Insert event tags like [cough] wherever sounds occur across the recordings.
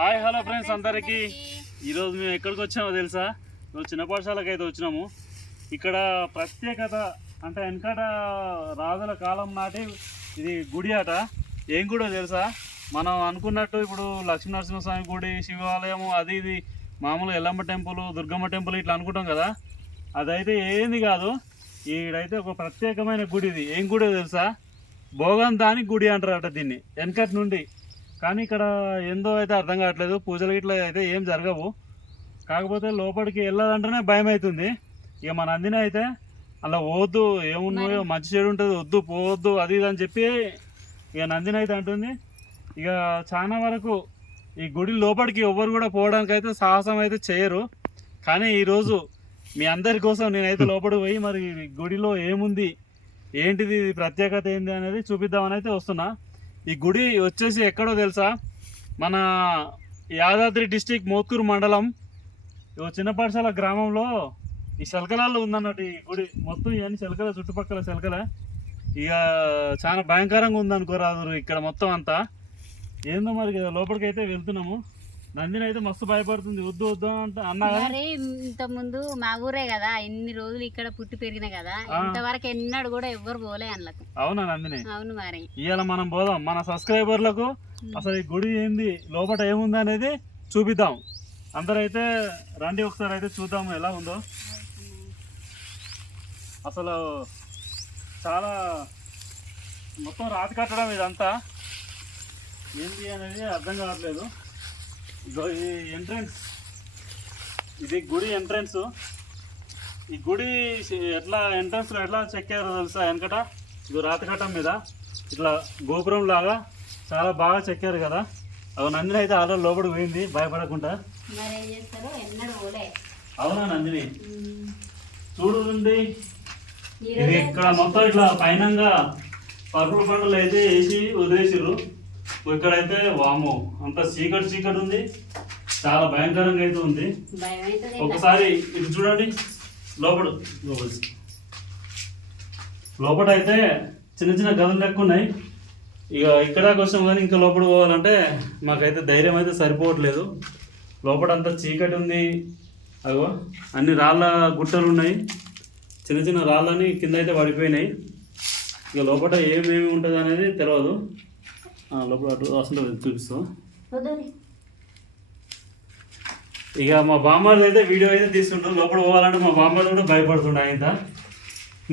Hi hello friends అందరికీ. ఈరోజు మేము ఎక్కడికి వచ్చామో తెలుసా? ఈరోజు చిన్న పాఠశాలకు అయితే వచ్చినాము. ఇక్కడ ప్రత్యేకత అంటే వెనకట రాజుల కాలం నాటి ఇది గుడి అట ఏం గుడో తెలుసా? మనం అనుకున్నట్టు ఇప్పుడు లక్ష్మీనరసింహస్వామి గుడి శివాలయం అది ఇది మామూలు ఎల్లమ్మ టెంపుల్ దుర్గమ్మ టెంపుల్ ఇట్లా అనుకుంటాం కదా. అదైతే ఏంది కాదు ఈడైతే ఒక ప్రత్యేకమైన గుడి ఇది ఏం గుడో తెలుసా? భోగం దాని గుడి అంటారట దీన్ని వెనకటి నుండి. కానీ ఇక్కడ ఏందో అయితే అర్థం కావట్లేదు. పూజలు ఇట్లా అయితే ఏం జరగవు. కాకపోతే లోపలికి వెళ్ళాలంటేనే భయం అవుతుంది ఇక మన అందిన అయితే అలా పోవద్దు ఏమున్నాయో మంచి చెడు ఉంటుంది వద్దు పోవద్దు అది ఇది అని చెప్పి ఇక నందిని అయితే అంటుంది. ఇక చాలా వరకు ఈ గుడి లోపలికి ఎవ్వరు కూడా పోవడానికి అయితే సాహసం అయితే చేయరు. కానీ ఈరోజు మీ అందరి కోసం నేనైతే [laughs] లోపలికి పోయి మరి గుడిలో ఏముంది ఏంటిది ప్రత్యేకత ఏంది అనేది చూపిద్దామని అయితే వస్తున్నా. ఈ గుడి వచ్చేసి ఎక్కడో తెలుసా? మన యాదాద్రి డిస్టిక్ మోత్కూరు మండలం. ఓ చిన్న పాఠశాల గ్రామంలో ఈ శలకలాల్లో ఉందన్నట్టు ఈ గుడి. మొత్తం ఇవన్నీ శలకల చుట్టుపక్కల శలకల. ఇక చాలా భయంకరంగా ఉందనుకోరాదు ఇక్కడ మొత్తం అంతా. ఏందో మరి లోపలికైతే వెళ్తున్నాము. నందిని అయితే మస్తు భయపడుతుంది. వద్దు వద్దు అంటే అన్నా మరి ఇంత ముందు మా ఊరే కదా ఇన్ని రోజులు ఇక్కడ పుట్టి పెరిగిన కదా. ఇంతవరకు ఎన్నడు కూడా ఎవ్వరు పోలే అందులకు అవునా నందిని? అవును మరి. ఇవాళ మనం పోదాం. మన సబ్స్క్రైబర్లకు అసలు ఈ గుడి ఏంది లోపల ఏముంది అనేది చూపిద్దాం. అందరైతే రండి ఒకసారి అయితే చూద్దాము ఎలా ఉందో. అసలు చాలా మొత్తం రాతి కట్టడం ఇదంతా. ఏంది అనేది అర్థం కావట్లేదు. ఈ ఎంట్రన్స్ ఇది గుడి ఎంట్రన్స్ ఈ గుడి ఎట్లా ఎంట్రన్స్లో ఎట్లా చెక్కారో తెలుసా వెనకట? ఇది రాతి కట్టం మీద. ఇట్లా గోపురం లాగా చాలా బాగా చెక్కారు కదా. అవి నందిని అయితే ఆల్రెడీ లోపలికి పోయింది భయపడకుండా. అవునా నందిని? చూడండి ఈ ఇది ఇక్కడ మొత్తం ఇట్లా పైనంగా పరుపుల పండులు అయితే వేసి వదిలేసిర్రు. ఇక్కడైతే వాము అంత చీకటి చీకటి ఉంది. చాలా భయంకరంగా అయితే ఉంది. ఒకసారి ఇది చూడండి. లోపల లోపల లోపల అయితే చిన్న చిన్న గదులు లెక్క ఉన్నాయి. ఇక ఇక్కడ కోసం కానీ ఇంకా లోపల పోవాలంటే మాకైతే ధైర్యం అయితే సరిపోవట్లేదు. లోపల అంతా చీకటి ఉంది. అగో అన్ని రాళ్ళ గుట్టలు ఉన్నాయి. చిన్న చిన్న రాళ్ళని కింద అయితే పడిపోయినాయి. ఇక లోపల ఏమేమి ఉంటుంది అనేది తెలియదు లోపల అటు అసలు చూపిస్తాం. ఇక మా బామ్మర్ది అయితే వీడియో అయితే తీసుకుంటాం లోపల పోవాలంటే మా బామ్మర్ది కూడా భయపడుతుండే ఆయన.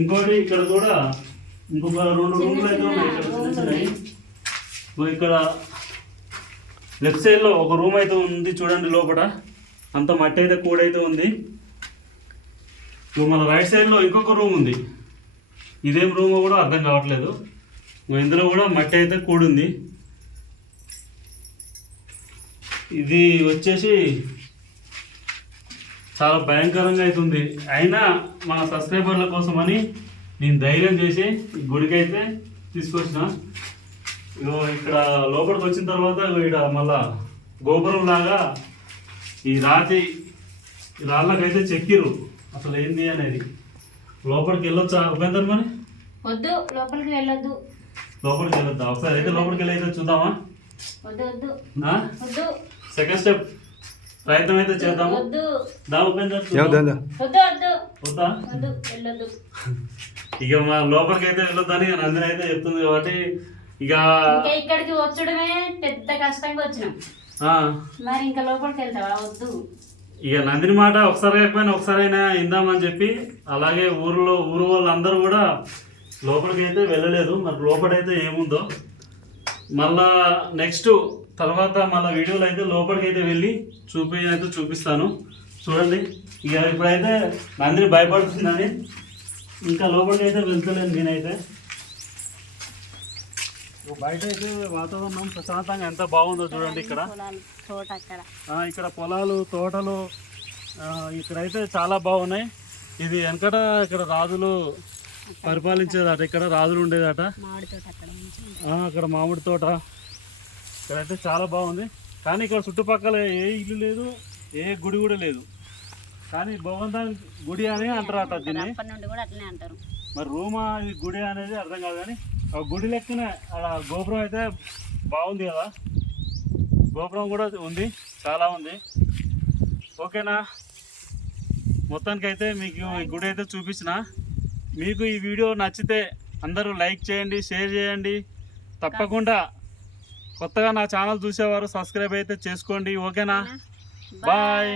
ఇంకోటి ఇక్కడ కూడా ఇంకొక రెండు రూమ్లు అయితే ఉన్నాయి ఇక్కడ చిన్నవి. ఇక్కడ లెఫ్ట్ సైడ్లో ఒక రూమ్ అయితే ఉంది చూడండి లోపల. అంత మట్టి అయితే కూడైతే ఉంది. మన రైట్ సైడ్లో ఇంకొక రూమ్ ఉంది. ఇదేం రూమ్ కూడా అర్థం కావట్లేదు. ఇందులో కూడా మట్టి అయితే కూడుంది. ఇది వచ్చేసి చాలా భయంకరంగా అవుతుంది అయినా మన సబ్స్క్రైబర్ల కోసం అని నేను ధైర్యం చేసి గుడికైతే గుడికి అయితే తీసుకొచ్చిన. ఇగో ఇక్కడ లోపలికి వచ్చిన తర్వాత ఇక్కడ మళ్ళా గోపురం లాగా ఈ రాతి రాళ్ళకైతే చెక్కిరు అసలు ఏంది అనేది? లోపలికి వెళ్ళొచ్చా ఉపేందర్ మరి? వద్దు లోపలికి వెళ్ళొద్దు. లోపలికి వెళ్ళొద్దా ఒకసారి అయితే లోపలికి వెళ్ళి అయితే చూద్దామా? సెకండ్ స్టెప్ ప్రయత్నం అయితే చేద్దాము. దా ఉపేందర్ వద్దు ఇక మా లోపలికి అయితే వెళ్ళొద్దని నందిని అయితే చెప్తుంది కాబట్టి ఇక ఇంకా ఇక్కడికి వచ్చడమే పెద్ద కష్టంగా వచ్చినాం. ఆ, మరి ఇంకా లోపలికి వెళ్తావా? వద్దు. ఇక నందిని మాట ఒకసారి కాకపోయినా ఒకసారైనా ఇందామని చెప్పి అలాగే ఊరిలో ఊరు వాళ్ళందరూ కూడా లోపలికి అయితే వెళ్ళలేదు మరి లోపలైతే ఏముందో. మళ్ళా నెక్స్ట్ తర్వాత మళ్ళీ వీడియోలో అయితే లోపలికి అయితే వెళ్ళి చూపి అయితే చూపిస్తాను. చూడండి ఇక ఇప్పుడైతే నందిని భయపడుతుందని ఇంకా లోపలికి అయితే వెళ్తలేను నేనైతే. బయట అయితే వాతావరణం ప్రశాంతంగా ఎంత బాగుందో చూడండి ఇక్కడ. ఇక్కడ పొలాలు తోటలు ఇక్కడైతే చాలా బాగున్నాయి. ఇది వెనకట ఇక్కడ రాజులు పరిపాలించేదట ఇక్కడ రాజులు ఉండేదట. అక్కడ మామిడి తోట. ఇక్కడైతే చాలా బాగుంది. కానీ ఇక్కడ చుట్టుపక్కల ఏ ఇల్లు లేదు ఏ గుడి కూడా లేదు. కానీ భగవంతాన్ గుడి అని అంటారట దీన్ని. మరి రూమా ఇది గుడి అనేది అర్థం కాదు కానీ ఆ గుడి లెక్కనే అలా గోపురం అయితే బాగుంది కదా. గోపురం కూడా ఉంది చాలా ఉంది. ఓకేనా? మొత్తానికి అయితే మీకు ఈ గుడి అయితే చూపించిన. మీకు ఈ వీడియో నచ్చితే అందరూ లైక్ చేయండి షేర్ చేయండి. తప్పకుండా కొత్తగా నా ఛానల్ చూసేవారు సబ్స్క్రైబ్ అయితే చేసుకోండి. ఓకేనా? బాయ్.